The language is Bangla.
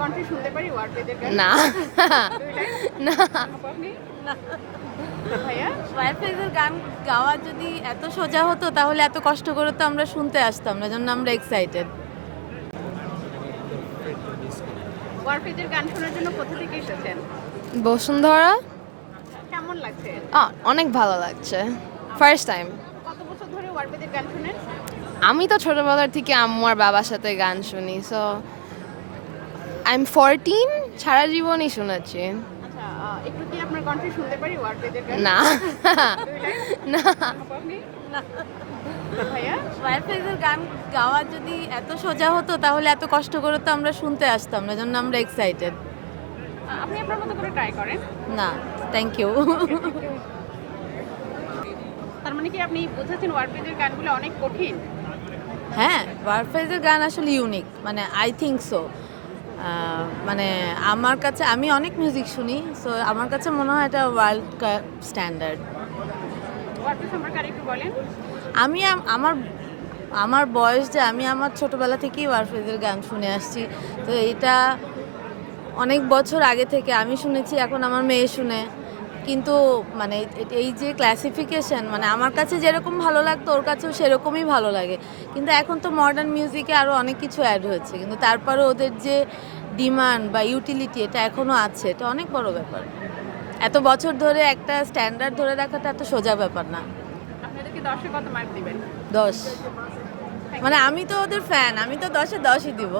কণ্ঠে শুনতে পারি ওয়ারফেজের গান? না দুই লাইন? না আপনি? না, ভাইয়া? ওয়ারফেজের গান গাওয়া যদি এত সোজা হতো তাহলে এত কষ্ট করে তো আমরা শুনতে আসতাম না, জন্য আমরা এক্সাইটেড। ওয়ারফেজের গান শোনার জন্য কোথা থেকে এসেছেন? বসুন্ধরা কেমন লাগছে? অনেক ভালো লাগছে। First time. কত বছর ধরে ওয়ারফেজের গান শুনেন? আমি তো ছোটবেলার থেকে আম্মু আর বাবার সাথে গান শুনি, সো আই এম 14, সারা জীবনই শুনেছি। আচ্ছা, একটু কি আপনার কণ্ঠে শুনতে পারি ওয়ারফেজের গান? না দুই লাইন? না আপনি? না, ভাইয়া? ওয়ারফেজের গান গাওয়া যদি এত সোজা হতো তাহলে এত কষ্ট করে তো আমরা শুনতে আসতাম না, জন্য আমরা এক্সাইটেড। আপনি আপনার মতো করে ট্রাই করেন। না, থ্যাংক ইউ। তার মানে কি আপনি বুঝেছেন ওয়ারফেজের গানগুলো অনেক কঠিন? হ্যাঁ, ওয়ারফেজের গান আসলে ইউনিক, মানে আই থিঙ্ক সো। মানে আমার কাছে, আমি অনেক মিউজিক শুনি, সো আমার কাছে মনে হয় এটা ওয়ার্ল্ড স্ট্যান্ডার্ড। ওয়ারফেজ সম্পর্কে আরেকটু বলেন। আমি আমার আমার বয়স যে, আমি আমার ছোটবেলা থেকেই ওয়ারফেজের গান শুনে আসছি, তো এটা অনেক বছর আগে থেকে আমি শুনেছি, এখন আমার মেয়ে শুনে। কিন্তু মানে এই যে ক্লাসিফিকেশন, মানে আমার কাছে যেরকম ভালো লাগতো ওর কাছেও সেরকমই ভালো লাগে, কিন্তু এখন তো মডার্ন মিউজিকে আরও অনেক কিছু অ্যাড হয়েছে, কিন্তু তারপরে ওদের যে ডিমান্ড বা ইউটিলিটি এটা এখনও আছে, এটা অনেক বড় ব্যাপার। এত বছর ধরে একটা স্ট্যান্ডার্ড ধরে রাখাটা এত সোজা ব্যাপার না। আপনাদেরকে 10-এ কত মার্ক দিবেন? 10, মানে আমি তো ওদের ফ্যান, আমি তো 10-এ 10ই দিব।